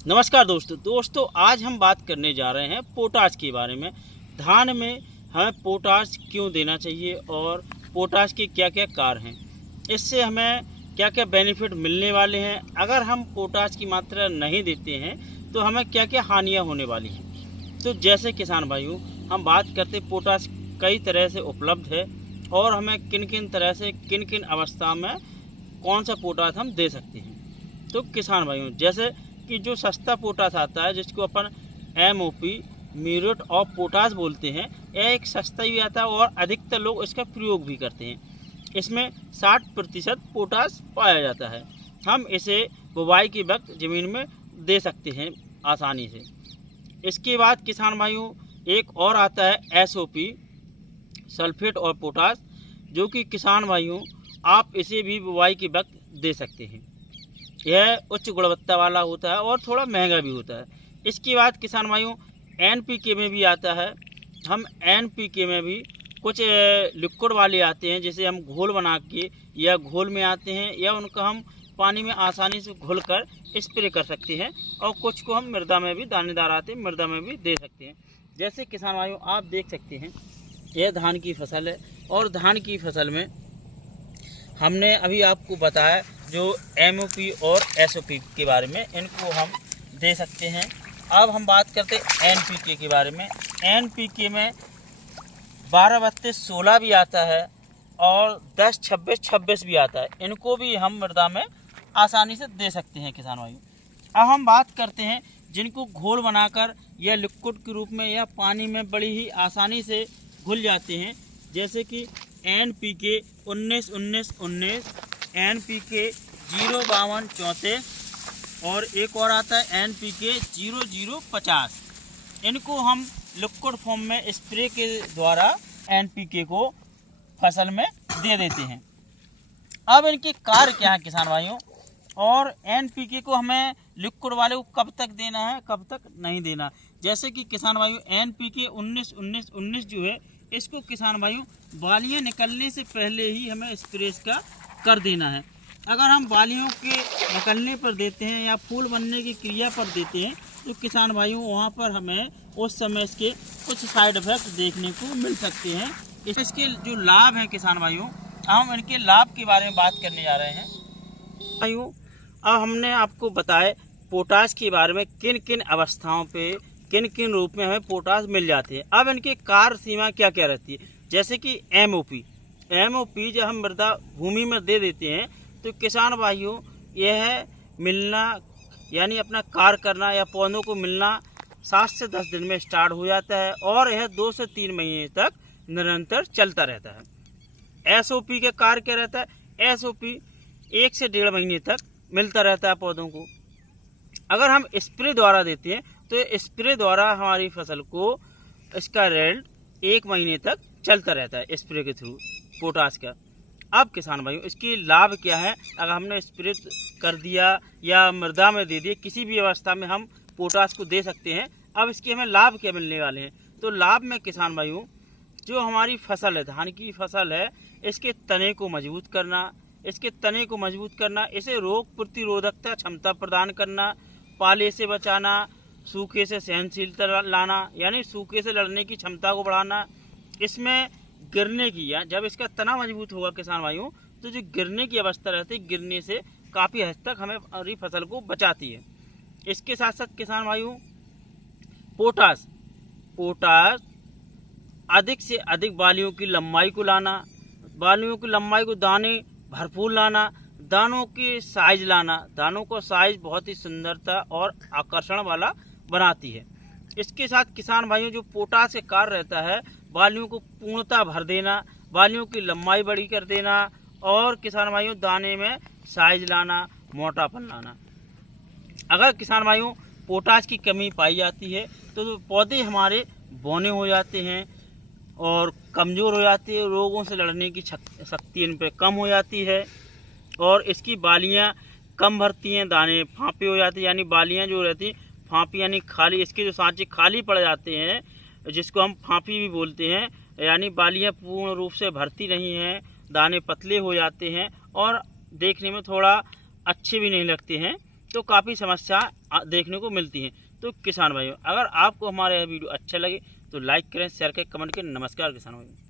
नमस्कार दोस्तों आज हम बात करने जा रहे हैं पोटाश के बारे में। धान में हमें पोटाश क्यों देना चाहिए और पोटाश के क्या क्या कार्य हैं, इससे हमें क्या क्या बेनिफिट मिलने वाले हैं। अगर हम पोटाश की मात्रा नहीं देते हैं तो हमें क्या क्या हानियां होने वाली हैं। तो जैसे किसान भाइयों, हम बात करते पोटाश कई तरह से उपलब्ध है और हमें किन किन तरह से किन किन अवस्था में कौन सा पोटाश हम दे सकते हैं। तो किसान भाइयों, जैसे कि जो सस्ता पोटाश आता है जिसको अपन MOP म्यूरेट ऑफ पोटाश बोलते हैं, यह एक सस्ता भी आता है और अधिकतर लोग इसका प्रयोग भी करते हैं। इसमें 60% पोटाश पाया जाता है। हम इसे बुवाई के वक्त ज़मीन में दे सकते हैं आसानी से। इसके बाद किसान भाइयों एक और आता है SOP सल्फेट और पोटाश, जो कि किसान भाइयों आप इसे भी बुवाई के वक्त दे सकते हैं। यह उच्च गुणवत्ता वाला होता है और थोड़ा महंगा भी होता है। इसके बाद किसान भाइयों NPK में भी आता है। हम NPK में भी कुछ लिक्विड वाले आते हैं, जैसे हम घोल बना के या घोल में आते हैं या उनका हम पानी में आसानी से घोल कर स्प्रे कर सकते हैं। और कुछ को हम मृदा में भी, दानेदार आते हैं, मृदा में भी दे सकते हैं। जैसे किसान भाइयों आप देख सकते हैं, यह धान की फसल है और धान की फसल में हमने अभी आपको बताया जो MOP और SOP के बारे में, इनको हम दे सकते हैं। अब हम बात करते हैं NPK के बारे में। NPK में 12-32-16 भी आता है और 10-26-26 भी आता है। इनको भी हम मृदा में आसानी से दे सकते हैं किसान भाइयों। अब हम बात करते हैं जिनको घोल बनाकर या लिक्विड के रूप में या पानी में बड़ी ही आसानी से घुल जाते हैं, जैसे कि NPK 19-19-19, NPK 0-52-34 और एक और आता है NPK 00-50। इनको हम लिक्विड फॉर्म में स्प्रे के द्वारा NPK को फसल में दे देते हैं। अब इनके कार्य क्या है किसान भाइयों, और NPK को हमें लिक्विड वाले को कब तक देना है, कब तक नहीं देना। जैसे कि किसान भाइयों NPK 19-19-19 जो है, इसको किसान भाइयों बालियाँ निकलने से पहले ही हमें स्प्रे का कर देना है। अगर हम बालियों के निकलने पर देते हैं या फूल बनने की क्रिया पर देते हैं तो किसान भाइयों वहाँ पर हमें उस समय इसके कुछ साइड इफेक्ट देखने को मिल सकते हैं। इसके जो लाभ हैं किसान भाइयों, हम इनके लाभ के बारे में बात करने जा रहे हैं भाइयों। अब हमने आपको बताया पोटाश के बारे में किन किन अवस्थाओं पे किन किन रूप में हमें पोटाश मिल जाती है। अब इनकी कार्य सीमा क्या क्या रहती है, जैसे कि MOP जब हम मृदा भूमि में दे देते हैं तो किसान भाइयों यह मिलना यानी अपना कार्य करना या पौधों को मिलना 7 से 10 दिन में स्टार्ट हो जाता है और यह 2 से 3 महीने तक निरंतर चलता रहता है। SOP का कार्य क्या रहता है, SOP 1 से 1.5 महीने तक मिलता रहता है पौधों को। अगर हम स्प्रे द्वारा देते हैं तो स्प्रे द्वारा हमारी फसल को इसका रेल्ड 1 महीने तक चलता रहता है स्प्रे के थ्रू पोटाश का। अब किसान भाइयों इसके लाभ क्या है, अगर हमने स्प्रे कर दिया या मृदा में दे दिए, किसी भी अवस्था में हम पोटाश को दे सकते हैं। अब इसके हमें लाभ क्या मिलने वाले हैं, तो लाभ में किसान भाइयों जो हमारी फसल है, धान की फसल है, इसके तने को मजबूत करना, इसे रोग प्रतिरोधकता क्षमता प्रदान करना, पाले से बचाना, सूखे से सहनशीलता लाना यानी सूखे से लड़ने की क्षमता को बढ़ाना। इसमें गिरने की, या जब इसका तना मजबूत होगा किसान भाइयों तो जो गिरने की अवस्था रहती है, गिरने से काफ़ी हद तक हमें हमारी फसल को बचाती है। इसके साथ साथ किसान भाइयों पोटाश अधिक से अधिक बालियों की लंबाई को लाना, दाने भरपूर लाना, दानों की साइज लाना, दानों को साइज बहुत ही सुंदरता और आकर्षण वाला बनाती है। इसके साथ किसान भाइयों जो पोटाश का कार्य रहता है, बालियों को पूर्णतः भर देना, बालियों की लंबाई बड़ी कर देना और किसान भाइयों दाने में साइज लाना, मोटापन लाना। अगर किसान भाइयों पोटाश की कमी पाई जाती है तो पौधे हमारे बौने हो जाते हैं और कमज़ोर हो जाते हैं, रोगों से लड़ने की शक्ति इन पर कम हो जाती है और इसकी बालियाँ कम भरती हैं, दाने फांपे हो जाते हैं, यानी बालियाँ जो रहती हैं फांपी यानी खाली, इसके जो सांचे खाली पड़ जाते हैं जिसको हम फांपी भी बोलते हैं, यानी बालियाँ पूर्ण रूप से भरती नहीं हैं, दाने पतले हो जाते हैं और देखने में थोड़ा अच्छे भी नहीं लगते हैं तो काफ़ी समस्या देखने को मिलती हैं। तो किसान भाइयों, अगर आपको हमारा यह वीडियो अच्छा लगे तो लाइक करें, शेयर करें, कमेंट करें। नमस्कार किसान भाइयों।